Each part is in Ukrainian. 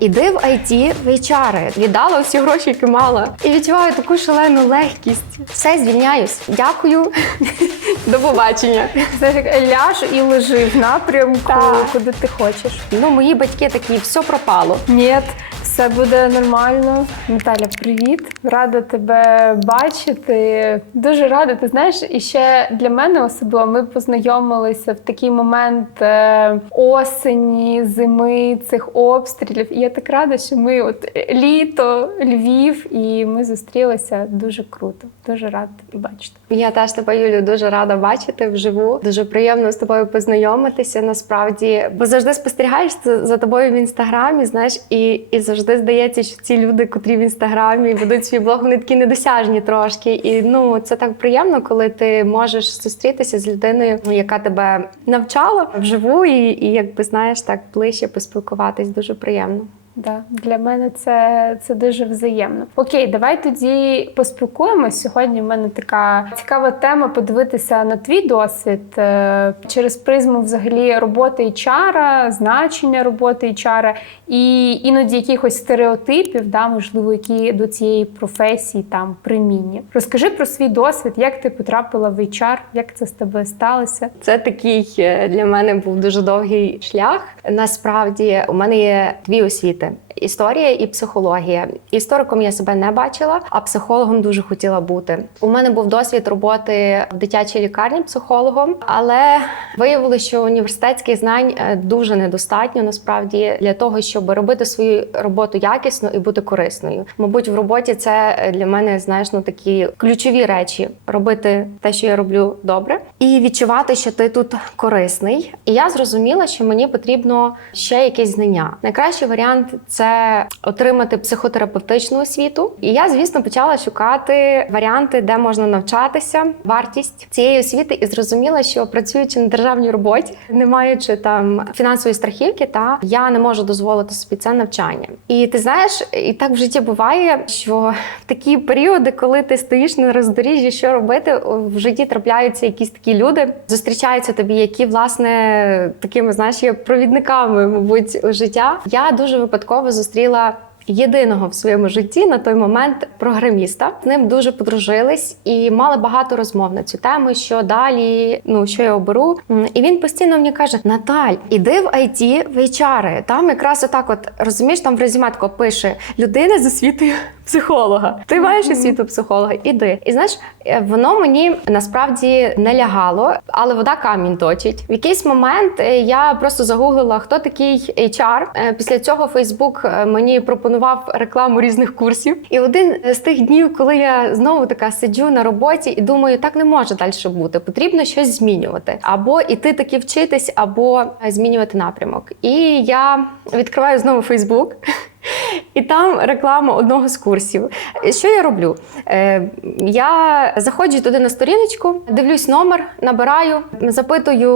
Іди в IT, в HR, віддала всі гроші, які мала, і відчуваю таку шалену легкість. Все, звільняюсь. Дякую. До побачення. Це як ляж і лежи в напрямку, куди ти хочеш. Ну, мої батьки такі, все пропало. Ні, все буде нормально. Наталя, привіт! Рада тебе бачити. Дуже рада. Ти знаєш, і ще для мене особливо ми познайомилися в такий момент е, осені, зими, цих обстрілів. І я так рада, що ми от літо, Львів, і ми зустрілися дуже круто. Дуже рада бачити. Я теж тебе, Юлю, дуже рада бачити вживу. Дуже приємно з тобою познайомитися. Насправді, бо завжди спостерігаєш за тобою в інстаграмі. Знаєш, і, і завжди здається, що ці люди, котрі в інстаграмі ведуть свій блог, вони такі недосяжні трошки. І ну це так приємно, коли ти можеш зустрітися з людиною, яка тебе навчала вживу, і, і якби знаєш, так ближче поспілкуватись. Дуже приємно. Да, для мене це, це дуже взаємно. Окей, давай тоді поспілкуємось. Сьогодні в мене така цікава тема подивитися на твій досвід е, через призму взагалі роботи HR, значення роботи HR і іноді якихось стереотипів, да, можливо, які до цієї професії там примінні. Розкажи про свій досвід, як ти потрапила в HR, як це з тобою сталося? Це такий е, для мене був дуже довгий шлях. Насправді, у мене є дві освіти. Історія і психологія. Істориком я себе не бачила, а психологом дуже хотіла бути. У мене був досвід роботи в дитячій лікарні психологом, але виявилося, що університетських знань е, дуже недостатньо насправді для того, щоб робити свою роботу якісно і бути корисною. Мабуть, в роботі це е, для мене знаєш ну такі ключові речі: робити те, що я роблю добре, і відчувати, що ти тут корисний. І я зрозуміла, що мені потрібно ще якесь знання. Найкращий варіант це отримати психотерапевтичну освіту. І я, звісно, почала шукати варіанти, де можна навчатися, вартість цієї освіти, і зрозуміла, що працюючи на державній роботі, не маючи там фінансової страхівки, та я не можу дозволити собі це навчання. І ти знаєш, і так в житті буває, що в такі періоди, коли ти стоїш на роздоріжжі, що робити, в житті трапляються якісь такі люди, зустрічаються тобі, які власне такими знаєш є провідниками, мабуть, у життя. Я дуже випадково зустріла. Єдиного в своєму житті на той момент програміста з ним дуже подружились і мали багато розмов на цю тему, що далі, ну що я оберу. І він постійно мені каже: Наталь, іди в IT, в HR. Там якраз отак, от розумієш, там в резюме тако пише людина з освітою психолога. Ти маєш освіту психолога, іди. І знаєш, е, воно мені насправді не лягало, але вода камінь точить. В якийсь момент е, я просто загуглила, хто такий HR. Е, Після цього Фейсбук мені пропонував рекламу різних курсів. І один з тих днів, коли я знову така сиджу на роботі і думаю, так не може далі бути. Потрібно щось змінювати, або іти таки вчитись, або е, змінювати напрямок. І я відкриваю знову Фейсбук. І там реклама одного з курсів. Що я роблю? Е, я заходжу туди на сторіночку, дивлюсь номер, набираю, запитую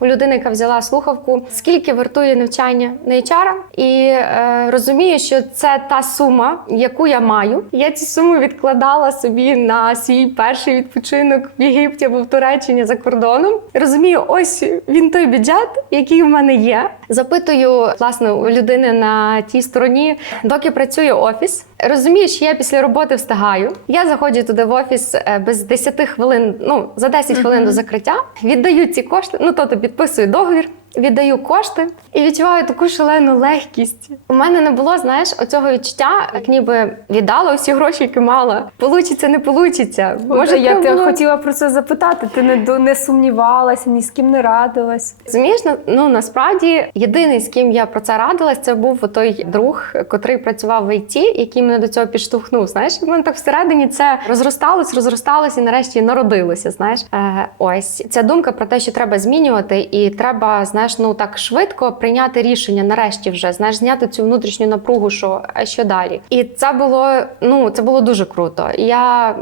у людини, яка взяла слухавку, скільки вартує навчання на HR, і е, розумію, що це та сума, яку я маю. Я цю суму відкладала собі на свій перший відпочинок в Єгипті або в Туреччині за кордоном. Розумію, ось він той бюджет, який в мене є. Запитую власне у людини на тій стороні, доки працює офіс. Розумієш, я після роботи встигаю. Я заходжу туди в офіс е, без 10 хвилин, ну за 10 хвилин до закриття. Віддаю ці кошти, ну тобто підписую договір. Віддаю кошти і відчуваю таку шалену легкість. У мене не було, знаєш, оцього відчуття, як ніби віддала всі гроші, які мала. Получиться, не получиться. Може, я тебе хотіла про це запитати. Ти не, до- не сумнівалася, ні з ким не радилась. Розумієш, на- ну насправді єдиний, з ким я про це радилась, це був той друг, котрий працював в ІТ, який мене до цього підштовхнув. Знаєш, в мене так всередині це розросталось, розросталось і нарешті народилося. Знаєш, е, ось ця думка про те, що треба змінювати, і треба, знаєш, ну так швидко прийняти рішення. Нарешті вже знаєш, зняти цю внутрішню напругу, що а що далі. І це було ну це було дуже круто. Я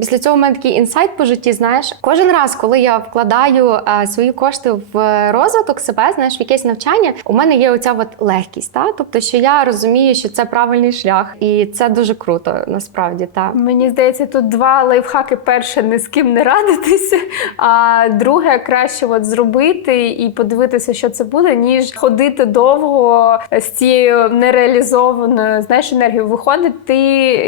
після цього в мене такий інсайт по житті. Знаєш, кожен раз, коли я вкладаю е, свої кошти в розвиток себе, знаєш, в якесь навчання, у мене є оця от легкість. Та? Тобто, що я розумію, що це правильний шлях, і це дуже круто, насправді. Та. Мені здається, тут два лайфхаки: перше, ні з ким не радитися, а друге краще от зробити і подивитися, подивитися, що це буде, ніж ходити довго з цією нереалізованою знаєш енергією. Виходить, ти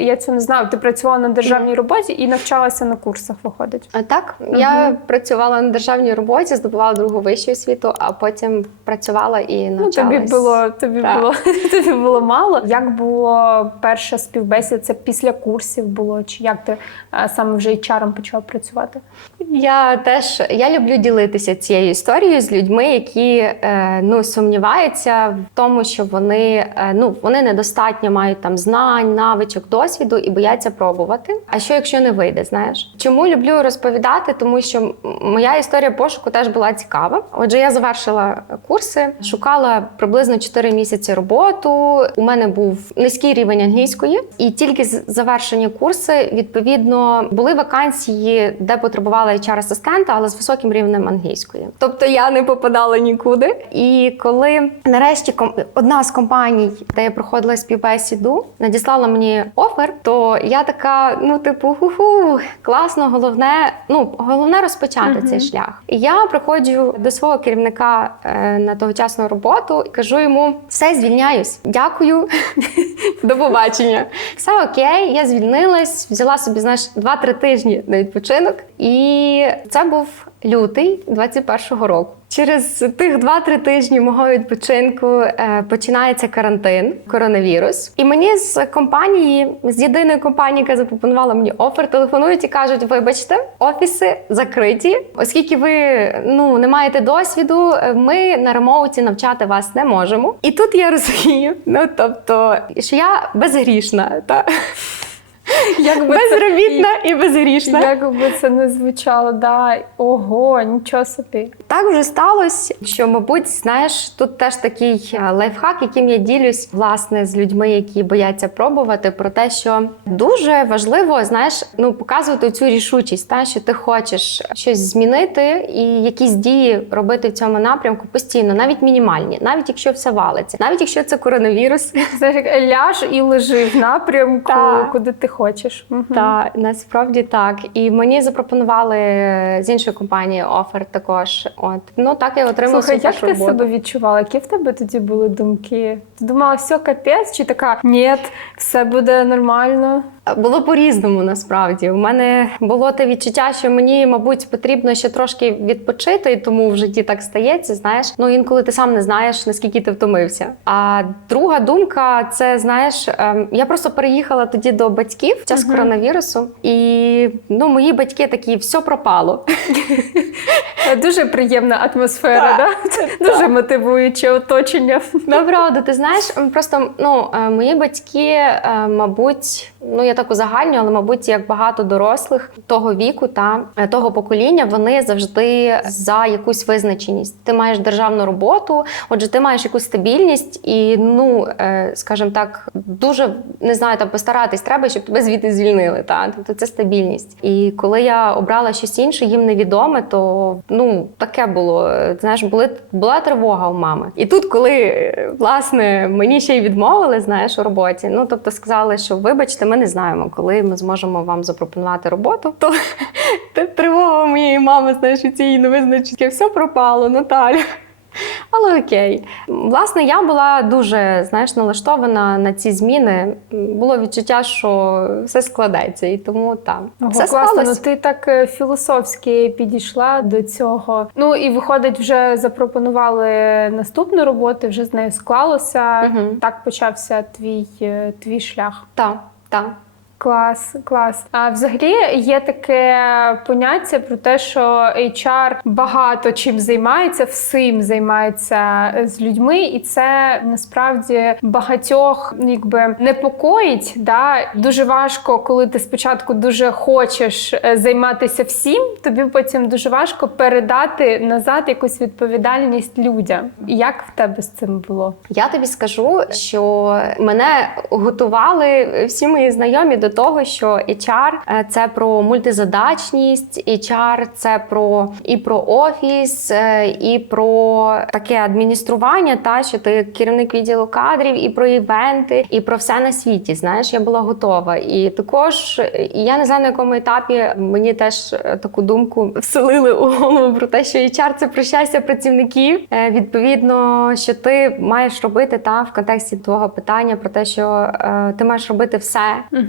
я цього не знаю. Ти працювала на державній роботі і навчалася на курсах. Виходить. А так, я працювала на державній роботі, здобувала другу вищу освіту, а потім працювала і Ну, тобі було тобі Так. було тобі було мало. Як було перша співбесіда? Це після курсів було? Чи як ти е, саме вже HR почала працювати? Я теж я люблю ділитися цією історією з людьми, які е, ну сумніваються в тому, що вони е, ну вони недостатньо мають там знань, навичок, досвіду і бояться пробувати. А що якщо не вийде? Знаєш, чому люблю розповідати? Тому що моя історія пошуку теж була цікава. Отже, я завершила курси, шукала приблизно 4 місяці роботу. У мене був низький рівень англійської, і тільки з завершення курси відповідно були вакансії, де потребувала HR-асистента, але з високим рівнем англійської. Тобто я не попадала нікуди. І коли нарешті одна з компаній, де я проходила співбесіду, надіслала мені офер, то я така, ну типу, ху-ху, класно, головне, ну головне розпочати Мгм. цей шлях. І я приходжу до свого керівника е, на тогочасну роботу і кажу йому: все, звільняюсь. Дякую, до побачення. Все окей, я звільнилась, взяла собі знаєш 2-3 тижні на відпочинок, і це був лютий 21-го року. Через тих 2-3 тижні мого відпочинку е, починається карантин, коронавірус. І мені з компанії, з єдиної компанії, яка запропонувала мені офер, телефонують і кажуть: вибачте, офіси закриті, оскільки ви ну не маєте досвіду, е, ми на ремоуті навчати вас не можемо. І тут я розумію, ну тобто, що я безгрішна, та Як би це- безробітна і безгрішна. Як би це не звучало, да. ого, нічого собі. Так вже сталося, що, мабуть, знаєш, тут теж такий е, лайфхак, яким я ділюсь власне з людьми, які бояться пробувати, про те, що дуже важливо, знаєш, ну показувати цю рішучість, та що ти хочеш щось змінити і якісь дії робити в цьому напрямку постійно, навіть мінімальні, навіть якщо все валиться, навіть якщо це коронавірус. Ляж і лежи в напрямку, куди ти хочеш. Та насправді так. І мені запропонували з іншої компанії офер також. От ну так я отримала Слухай, як ти себе відчувала? Які в тебе тоді були думки? Ти думала, все капець, чи така ні, все буде нормально? Було по-різному насправді. У мене було те відчуття, що мені, мабуть, потрібно ще трошки відпочити, і тому в житті так стається. Знаєш, ну інколи ти сам не знаєш, наскільки ти втомився. А друга думка це знаєш, ем, я просто переїхала тоді до батьків в час Мгм. коронавірусу, і ну мої батьки такі все пропало. Дуже приємна атмосфера, да? дуже мотивуюче оточення. Направду, ти знаєш, просто ну е, мої батьки, е, мабуть, ну я так узагальнюю, але мабуть, як багато дорослих того віку та е, того покоління, вони завжди за якусь визначеність. Ти маєш державну роботу, отже, ти маєш якусь стабільність, і ну е, скажімо так, дуже не знаю, там постаратись треба, щоб тебе звідти звільнили. Та тобто це стабільність. І коли я обрала щось інше, їм невідоме, то ну таке було. Знаєш, були була тривога у мами. І тут, коли е, власне мені ще й відмовили, знаєш, у роботі. Ну тобто сказали, що вибачте, ми не знаємо, коли ми зможемо вам запропонувати роботу. То, тривога моєї мами, знаєш, у цій невизначці все пропало, Наталя. Але окей. Власне, я була дуже знаєш, налаштована на ці зміни. Було відчуття, що все складеться, і тому там все класно. Ну ти так е, філософськи підійшла до цього. Ну і виходить, вже запропонували наступну роботу, вже з нею склалося. Мгм. Так почався твій, е, твій шлях. Так, так. Клас, клас. А взагалі є таке поняття про те, що HR багато чим займається, всім займається з людьми, і це насправді багатьох якби непокоїть. Да? Дуже важко, коли ти спочатку дуже хочеш е, займатися всім, тобі потім дуже важко передати назад якусь відповідальність людям. Як в тебе з цим було? Я тобі скажу, що мене готували всі мої знайомі до того, що HR – це про мультизадачність, HR – це про і про офіс, е, і про таке адміністрування, та що ти керівник відділу кадрів, і про івенти, і про все на світі. Знаєш, я була готова. І також е, я не знаю на якому етапі мені теж е, таку думку вселили у голову про те, що HR – це про щастя працівників. Е, Відповідно, що ти маєш робити та в контексті твого питання про те, що е, ти маєш робити все,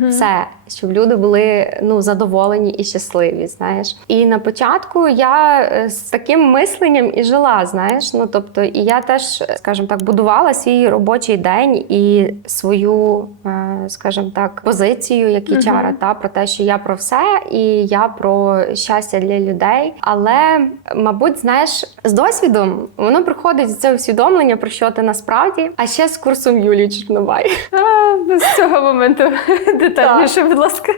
все, щоб люди були ну задоволені і щасливі. Знаєш, і на початку я е, з таким мисленням і жила. Знаєш, ну тобто, і я теж, скажімо так, будувала свій робочий день і свою, е, скажімо так, позицію як Мгм. HR, та про те, що я про все, і я про щастя для людей. Але, мабуть, знаєш, з досвідом воно приходить це усвідомлення про що ти насправді, а ще з курсом Юлії Чорновай. А, з цього моменту детальніше, будь ласка.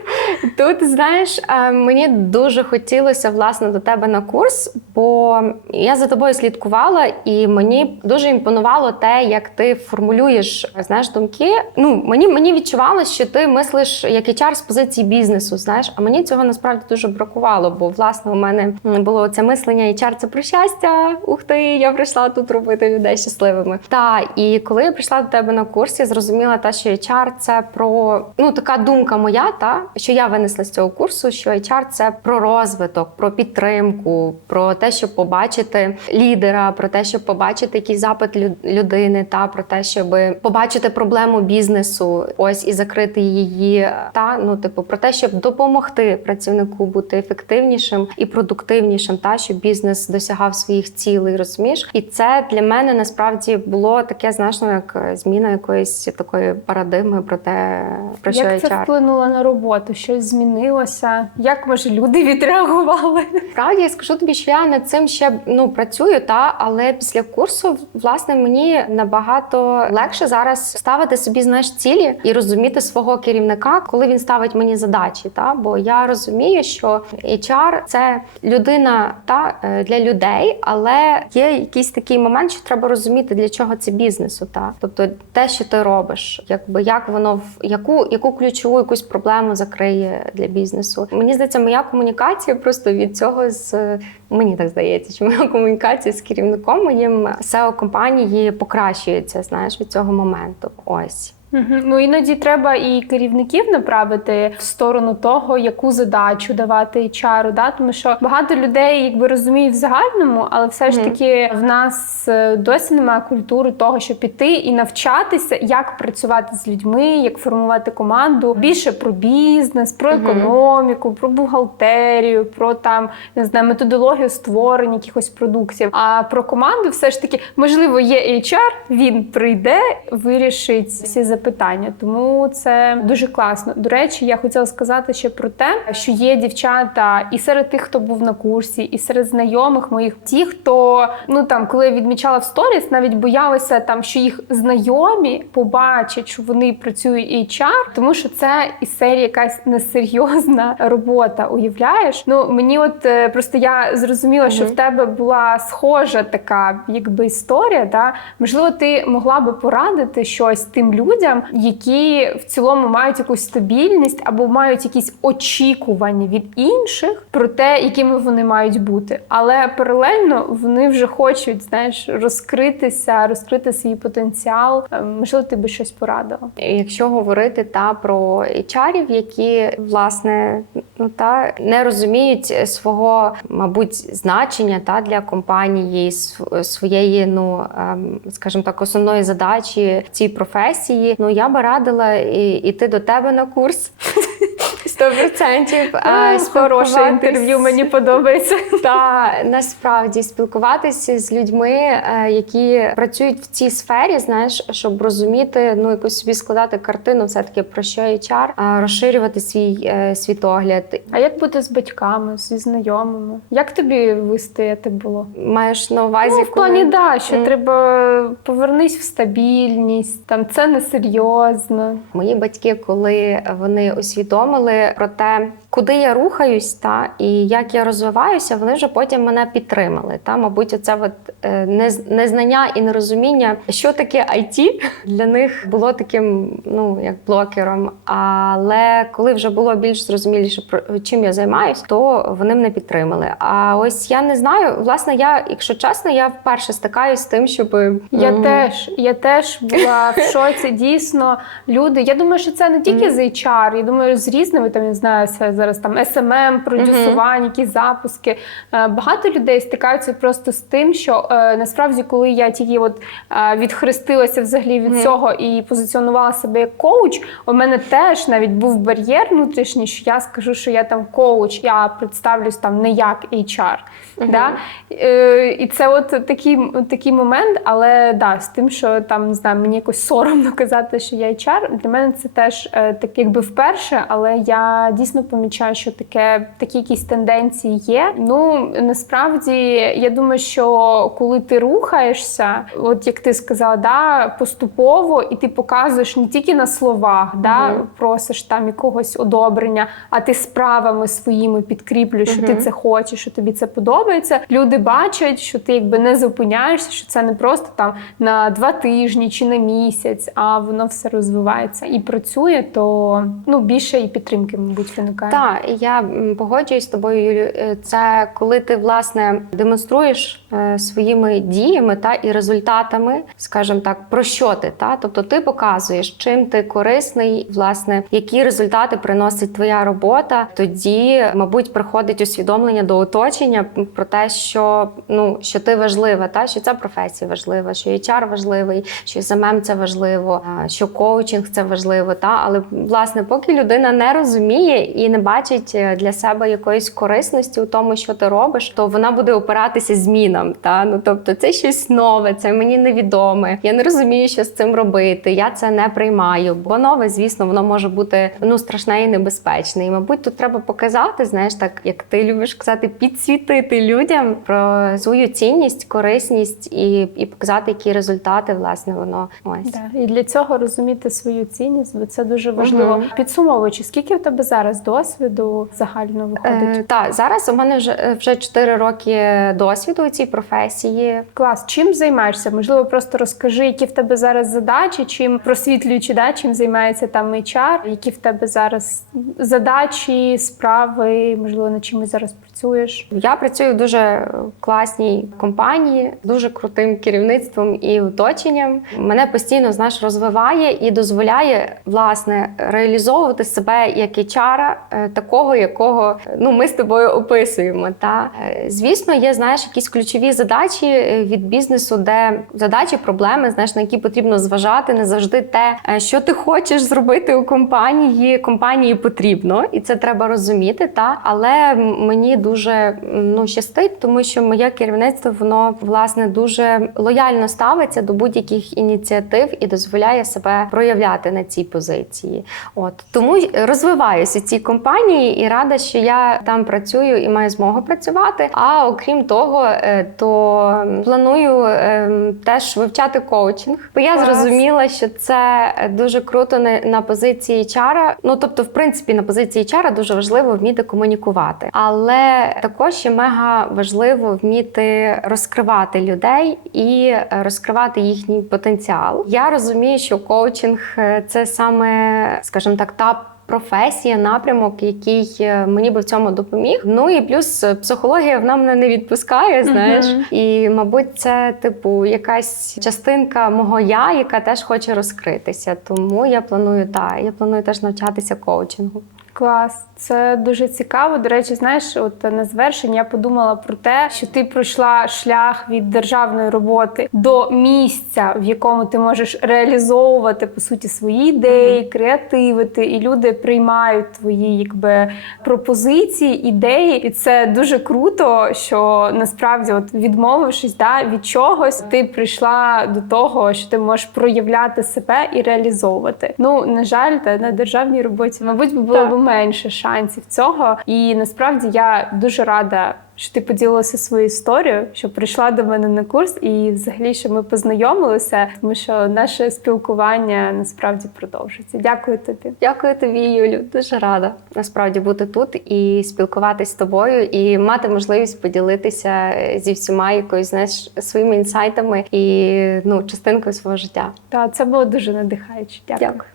Тут знаєш, е, мені дуже хотілося власне до тебе на курс, бо я за тобою слідкувала, і мені дуже імпонувало те, як ти формулюєш знаєш думки. Ну мені мені відчувалося, що ти мислиш як HR з позиції бізнесу. Знаєш, а мені цього насправді дуже бракувало. Бо власне у мене було це мислення HR – це про щастя. Ух ти, я прийшла тут робити людей щасливими. Та і коли я прийшла до тебе на курс, я зрозуміла те, що HR – це про ну така думка моя, та що я винесла з цього курсу, що HR – це про розвиток, про підтримку, про те, щоб побачити лідера, про те, щоб побачити якийсь запит лю- людини, та про те, щоб побачити проблему бізнесу, ось і закрити її. Та ну, типу, про те, щоб допомогти працівнику бути ефективнішим і продуктивнішим, та щоб бізнес досягав своїх цілей, розумієш? І це для мене насправді було таке, знаєш, ну, як е, зміна якоїсь такої парадигми про те, про що Як це HR. Вплинуло на роботу? Щось змінилося? Як може люди відреагували? Справді я скажу тобі, що я над цим ще ну працюю, та але після курсу власне мені набагато легше зараз ставити собі знаєш цілі і розуміти свого керівника, коли він ставить мені задачі. Та бо я розумію, що HR – це людина та е, для людей, але є якийсь такий момент, що треба розуміти, для чого це бізнесу. Та тобто те, що ти робиш, якби як воно в яку, яку ключову якусь проблему закриє для бізнесу. Мені здається, моя комунікація просто від цього з мені так здається, що моя комунікація з керівником моїм SEO компанії покращується. Знаєш, від цього моменту. Ось. Ну іноді треба і керівників направити в сторону того, яку задачу давати HR, да? тому що багато людей якби розуміють в загальному, але все ж таки в нас е, досі немає культури того, щоб піти і навчатися, як працювати з людьми, як формувати команду більше про бізнес, про економіку, про бухгалтерію, про там не знаю, методологію створення якихось продуктів. А про команду, все ж таки, можливо, є HR, він прийде, вирішить всі запитання. Тому це дуже класно. До речі, я хотіла сказати ще про те, що є дівчата і серед тих, хто був на курсі, і серед знайомих моїх, ті, хто ну там, коли я відмічала в сторіс, навіть боялися там, що їх знайомі побачать, що вони працюють HR, тому що це із серії якась несерйозна робота. Уявляєш? Ну мені, от е, просто я зрозуміла, що в тебе була схожа така, якби історія. Та можливо, ти могла би порадити щось тим людям, які в цілому мають якусь стабільність або мають якісь очікування від інших про те, якими вони мають бути. Але паралельно вони вже хочуть, знаєш, розкритися, розкрити свій потенціал. Е, Можливо, ти би щось порадила. Якщо говорити та про HR-ів, які власне ну та не розуміють свого, мабуть, значення та для компанії своєї, ну ем, скажімо так, основної задачі в цій професії. Ну я би радила іти до тебе на курс. 100% а, Хороше інтерв'ю, мені подобається. та насправді спілкуватися з людьми, е, які працюють в цій сфері, знаєш, щоб розуміти, ну якось собі складати картину, все таки про що HR, розширювати свій е, світогляд. А як бути з батьками, зі знайомими? Як тобі вистояти було? Маєш на увазі, Ну, в плані, да, що Мгм. треба повернись в стабільність, там це несерйозно. Мої батьки, коли вони усвідомили про те, куди я рухаюсь, та і як я розвиваюся, вони вже потім мене підтримали. Та, мабуть, оце от е, незнання і нерозуміння, що таке IT, для них було таким, ну як блокером. Але коли вже було більш зрозуміліше про чим я займаюсь, то вони мене підтримали. А ось я не знаю, власне, я, якщо чесно, я вперше стикаюсь з тим, щоб Я м, теж, я теж була в шоці. Дійсно, люди. Я думаю, що це не тільки з HR, я думаю, з різними там я знаю, це зараз там SMM, продюсування, якісь запуски. Е, Багато людей стикаються просто з тим, що е, насправді, коли я тільки от е, відхрестилася взагалі від цього і позиціонувала себе як коуч, у мене теж навіть був бар'єр внутрішній, що я скажу, що я там коуч, я представлюсь там не як HR. Да? Е, і це от такий, такий момент, але да, з тим, що там не знаю, мені якось соромно казати, що я HR, для мене це теж так якби вперше, але я дійсно помічаю, що таке такі якісь тенденції є. Ну насправді я думаю, що коли ти рухаєшся, от як ти сказала, да, поступово, і ти показуєш не тільки на словах, да, просиш там якогось одобрення, а ти справами своїми підкріплюєш, що ти це хочеш, що тобі це подобається. Люди бачать, що ти якби не зупиняєшся, що це не просто там на два тижні чи на місяць, а воно все розвивається і працює, то ну більше і підтримки, мабуть, виникає. Так, я погоджуюсь з тобою, Юлю. Е, Це коли ти власне демонструєш е, своїми діями та і результатами, скажімо так, про що ти та тобто ти показуєш, чим ти корисний, власне, які результати приносить твоя робота. Тоді, мабуть, приходить усвідомлення до оточення про те, що ну що ти важлива, та що ця професія важлива, що HR важливий, що СММ це важливо, що коучинг це важливо. Та але власне, поки людина не розуміє і не бачить е, для себе якоїсь корисності у тому, що ти робиш, то вона буде опиратися змінам. Та ну тобто, це щось нове, це мені невідоме. Я не розумію, що з цим робити. Я це не приймаю. Бо нове, звісно, воно може бути ну страшне і небезпечне. І мабуть, тут треба показати, знаєш, так як ти любиш казати, підсвітити людям про свою цінність, корисність і, і показати, які результати власне воно ось. Да. І для цього розуміти свою цінність, бо це дуже важливо. Мгм. Підсумовуючи, скільки в тебе зараз досвіду загально виходить? Е, так, зараз у мене вже е, вже 4 роки досвіду у цій професії. Клас, чим займаєшся? Можливо, просто розкажи, які в тебе зараз задачі, чим просвітлюючи, да, чим займається там HR, які в тебе зараз задачі, справи, можливо, на чимось зараз працюєш. Я працюю в дуже класній компанії, дуже крутим керівництвом і оточенням. Мене постійно знаєш, розвиває і дозволяє власне реалізовувати себе як HR, е, такого, якого ну ми з тобою описуємо. Та Е, звісно, є знаєш якісь ключові задачі е, від бізнесу, де задачі, проблеми, знаєш, на які потрібно зважати, не завжди те, що ти хочеш зробити у компанії. Компанії потрібно, і це треба розуміти. Та але мені дуже ну щастить, тому що моє керівництво воно власне дуже лояльно ставиться до будь-яких ініціатив і дозволяє себе проявляти на цій позиції. От тому розвиваюся цій компанії і рада, що я там працюю і маю змогу працювати. А окрім того, е, то планую е, теж вивчати коучинг, бо я Клас. зрозуміла, що це дуже круто на, на позиції HR. Ну тобто, в принципі, на позиції HR дуже важливо вміти комунікувати, але також ще мега важливо вміти розкривати людей і е, розкривати їхній потенціал. Я розумію, що коучинг е, це саме, скажімо так, та. Професія, напрямок, який е, мені би в цьому допоміг. Ну і плюс психологія вона мене не відпускає, знаєш. Мгм. І, мабуть, це типу якась частинка мого я, яка теж хоче розкритися. Тому я планую так, я планую теж навчатися коучингу. Клас, це дуже цікаво. До речі, знаєш, от на завершення я подумала про те, що ти пройшла шлях від державної роботи до місця, в якому ти можеш реалізовувати по суті свої ідеї, креативити, і люди приймають твої якби пропозиції, ідеї. І це дуже круто, що насправді, от відмовившись да, від чогось, ти прийшла до того, що ти можеш проявляти себе і реалізовувати. Ну на жаль, та на державній роботі, мабуть, би було Так. б менше шансів цього. І насправді я дуже рада що ти поділилася своєю історією, що прийшла до мене на курс, і взагалі, що ми познайомилися, тому що наше спілкування насправді продовжується. Дякую тобі. Дякую тобі, Юлю. Дуже рада насправді бути тут і спілкуватись з тобою, і мати можливість поділитися зі всіма якоюсь знаєш своїми інсайтами і ну частинкою свого життя. Та це було дуже надихаюче. Дякую. Дякую.